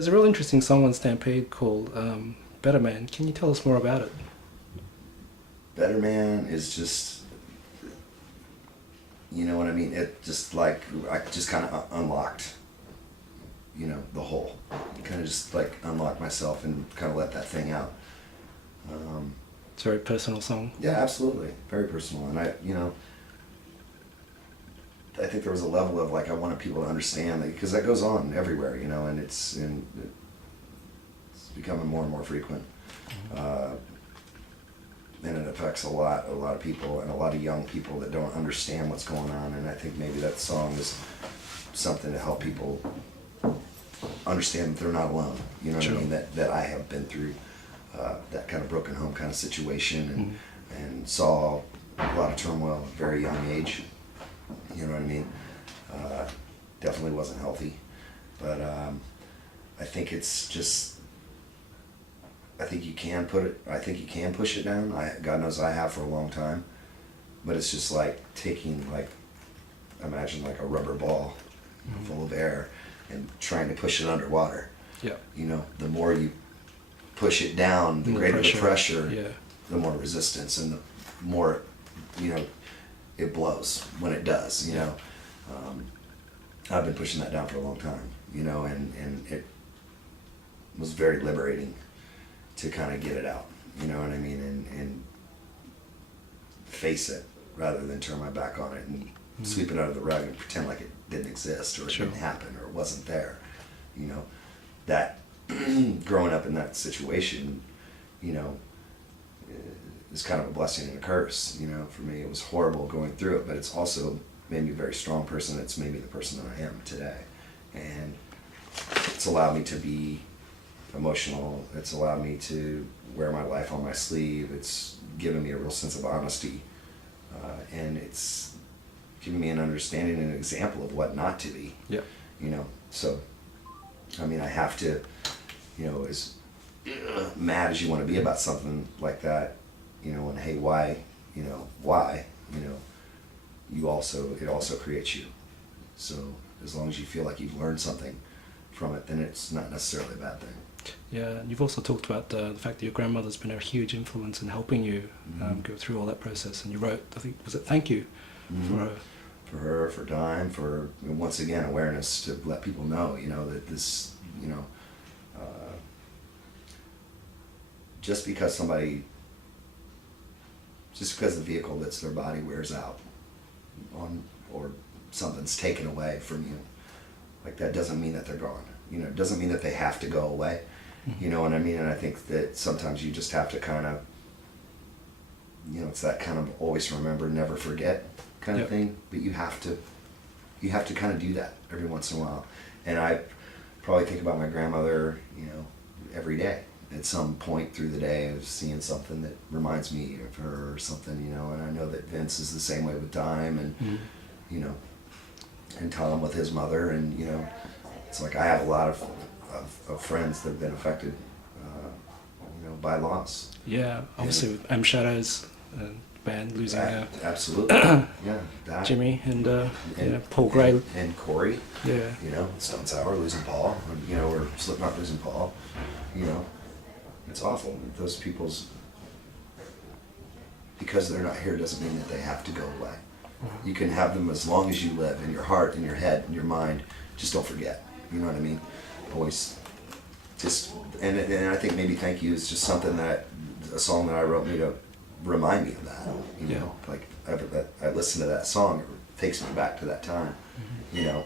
There's a real interesting song on Stampede called Better Man. Can you tell us more about it? Better Man is just, you know what I mean? It just like, I just kind of unlocked, you know, the whole. Kind of just like unlocked myself and kind of let that thing out. It's a very personal song. Yeah, absolutely. Very personal. And I think there was a level of like, I wanted people to understand that, because that goes on everywhere, you know, and it's becoming more and more frequent. And it affects a lot of people and a lot of young people that don't understand what's going on. And I think maybe that song is something to help people understand that they're not alone. You know what I mean? That I have been through that kind of broken home kind of situation and saw a lot of turmoil at a very young age. You know what I mean? Definitely wasn't healthy. But I think it's just, I think you can push it down. God knows I have for a long time. But it's just like taking, like, imagine like a rubber ball full of air and trying to push it underwater. Yeah. You know, the more you push it down, the greater the pressure, the more resistance, and the more, you know, it blows when it does, you know. I've been pushing that down for a long time, you know, and it was very liberating to kind of get it out, you know what I mean, and face it rather than turn my back on it and sweep it under the rug and pretend like it didn't exist or it didn't happen or it wasn't there, you know. That growing up in that situation, you know, is kind of a blessing and a curse, you know. For me, it was horrible going through it, but it's also made me a very strong person. It's made me the person that I am today, and it's allowed me to be emotional. It's allowed me to wear my life on my sleeve. It's given me a real sense of honesty, and it's given me an understanding and an example of what not to be. Yeah. You know, so I mean, I have to, you know, as mad as you want to be about something like that, you know, and hey, why, you know, it also creates you. So as long as you feel like you've learned something from it, then it's not necessarily a bad thing. Yeah, and you've also talked about the fact that your grandmother's been a huge influence in helping you go through all that process, and you wrote, I think, was it Thank You for her? For her, for Dime, for, once again, awareness to let people know, you know, that this, you know, just because the vehicle that's their body wears out or something's taken away from you, like, that doesn't mean that they're gone. You know, it doesn't mean that they have to go away. You know what I mean? And I think that sometimes you just have to kind of, you know, it's that kind of always remember, never forget kind of thing. But you have to kind of do that every once in a while. And I probably think about my grandmother, you know, every day. At some point through the day, I was seeing something that reminds me of her or something, you know. And I know that Vince is the same way with Dime, and you know, and Tom with his mother, and you know, it's like I have a lot of friends that have been affected, you know, by loss. Yeah, obviously with M Shadows band losing absolutely, yeah, that. Jimmy and Paul Gray and Corey. Yeah, you know, Stone Sour losing Paul, you know, or Slipknot losing Paul. You know, it's awful. Those people's, because they're not here doesn't mean that they have to go away. You can have them as long as you live in your heart, in your head, in your mind. Just don't forget. You know what I mean? Always, just, and I think maybe Thank You is just something that, a song that I wrote me to remind me of that. You know, like I listen to that song, it takes me back to that time. You know,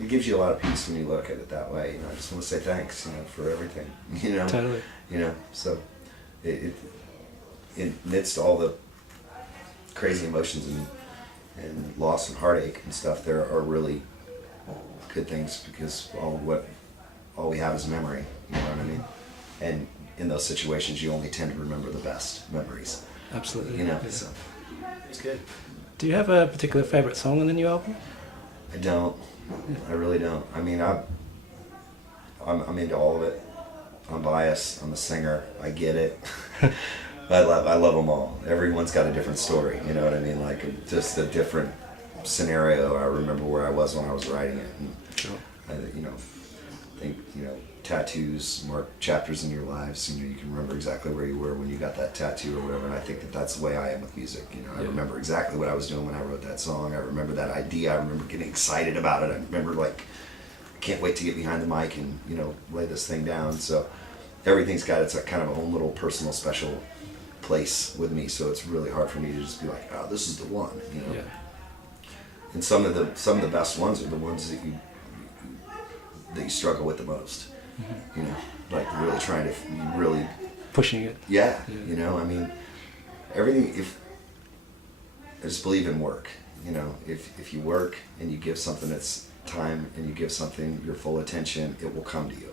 it gives you a lot of peace when you look at it that way. You know, I just want to say thanks, you know, for everything. You know, totally. You know, so it amidst all the crazy emotions and loss and heartache and stuff, there are really good things, because all we have is memory. You know what I mean? And in those situations, you only tend to remember the best memories. Absolutely. You know, yeah. so it's good. Do you have a particular favorite song on the new album? I don't. I really don't. I mean, I'm into all of it. I'm biased. I'm a singer. I get it. I love them all. Everyone's got a different story. You know what I mean? Like, just a different scenario. I remember where I was when I was writing it. And, Sure. I think, tattoos mark chapters in your lives. You can remember exactly where you were when you got that tattoo or whatever. And I think that that's the way I am with music. I remember exactly what I was doing when I wrote that song. I remember that idea. I remember getting excited about it. I remember like, I can't wait to get behind the mic and, lay this thing down. So everything's got its kind of own little personal special place with me. So it's really hard for me to just be like, oh, this is the one, Yeah. And some of the best ones are the ones that you struggle with the most. Mm-hmm. Like really trying to really pushing it. Yeah. I mean, everything. If I just believe in work, if you work and you give something its time and you give something your full attention, it will come to you.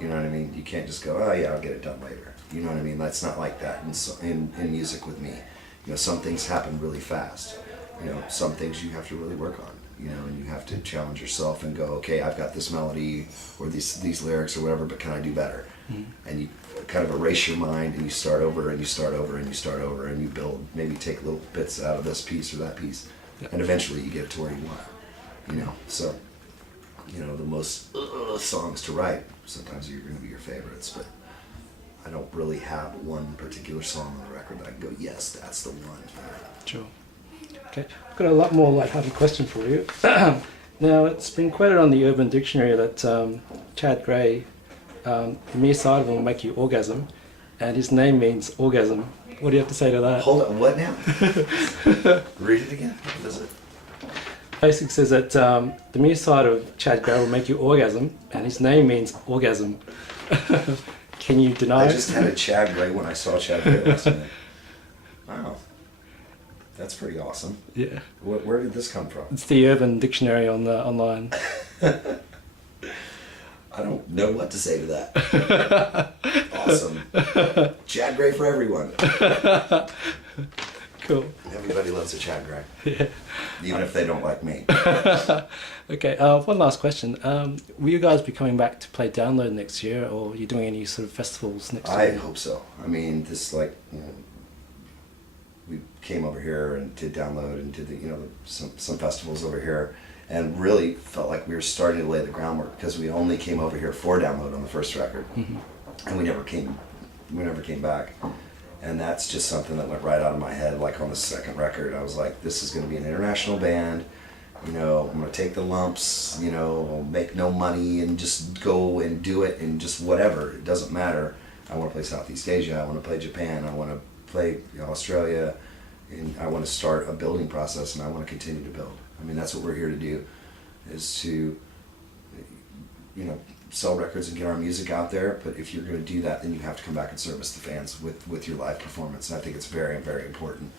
You know what I mean? You can't just go, oh yeah, I'll get it done later. You know what I mean? That's not like that in music with me. Some things happen really fast. Some things you have to really work on. And you have to challenge yourself and go, okay, I've got this melody or these lyrics or whatever, but can I do better? Mm-hmm. And you kind of erase your mind and you start over and you start over and you start over and you build, maybe take little bits out of this piece or that piece, and eventually you get to where you want. So, the most songs to write, sometimes you're going to be your favorites, but I don't really have one particular song on the record that I can go, yes, that's the one. Sure. Okay, I've got a lot more lighthearted question for you. Now, it's been quoted on the Urban Dictionary that Chad Gray, the mere sight of him will make you orgasm, and his name means orgasm. What do you have to say to that? Hold on, what now? Read it again. What is it? Basically says that the mere sight of Chad Gray will make you orgasm, and his name means orgasm. Can you deny it? I just had a Chad Gray when I saw Chad Gray last night. Wow. That's pretty awesome. Yeah. Where did this come from? It's the Urban Dictionary on the online. I don't know what to say to that. Awesome. Chad Gray for everyone. Cool. Everybody loves a Chad Gray. Yeah. Even if they don't like me. Okay, one last question. Will you guys be coming back to play Download next year, or are you doing any sort of festivals next year? I hope so. I mean, we came over here and did Download and did some festivals over here, and really felt like we were starting to lay the groundwork because we only came over here for Download on the first record, mm-hmm. and we never came back. And that's just something that went right out of my head. Like on the second record, I was like, this is going to be an international band. I'm going to take the lumps, make no money and just go and do it and just whatever. It doesn't matter. I want to play Southeast Asia. I want to play Japan. I want to play Australia. And I want to start a building process, and I want to continue to build. I mean, that's what we're here to do, is to, sell records and get our music out there. But if you're going to do that, then you have to come back and service the fans with your live performance. And I think it's very, very important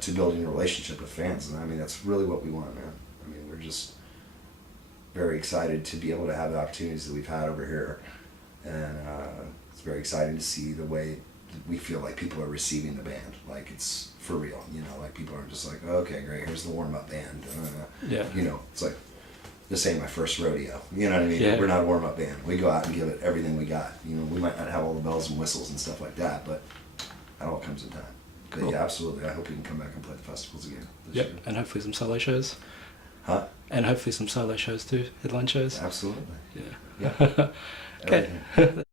to building a relationship with fans. And I mean, that's really what we want, man. I mean, we're just very excited to be able to have the opportunities that we've had over here. And it's very exciting to see the way we feel like people are receiving the band. Like, it's for real, like people aren't just like, oh, okay, great, here's the warm-up band. Yeah. It's like, this ain't my first rodeo. You know what I mean? Yeah. We're not a warm-up band. We go out and give it everything we got. We might not have all the bells and whistles and stuff like that, but that all comes in time. Cool. But yeah, absolutely. I hope we can come back and play the festivals again this year. And hopefully some solo shows. Huh? And hopefully some solo shows too, headline shows. Absolutely. Yeah. Yeah. Okay.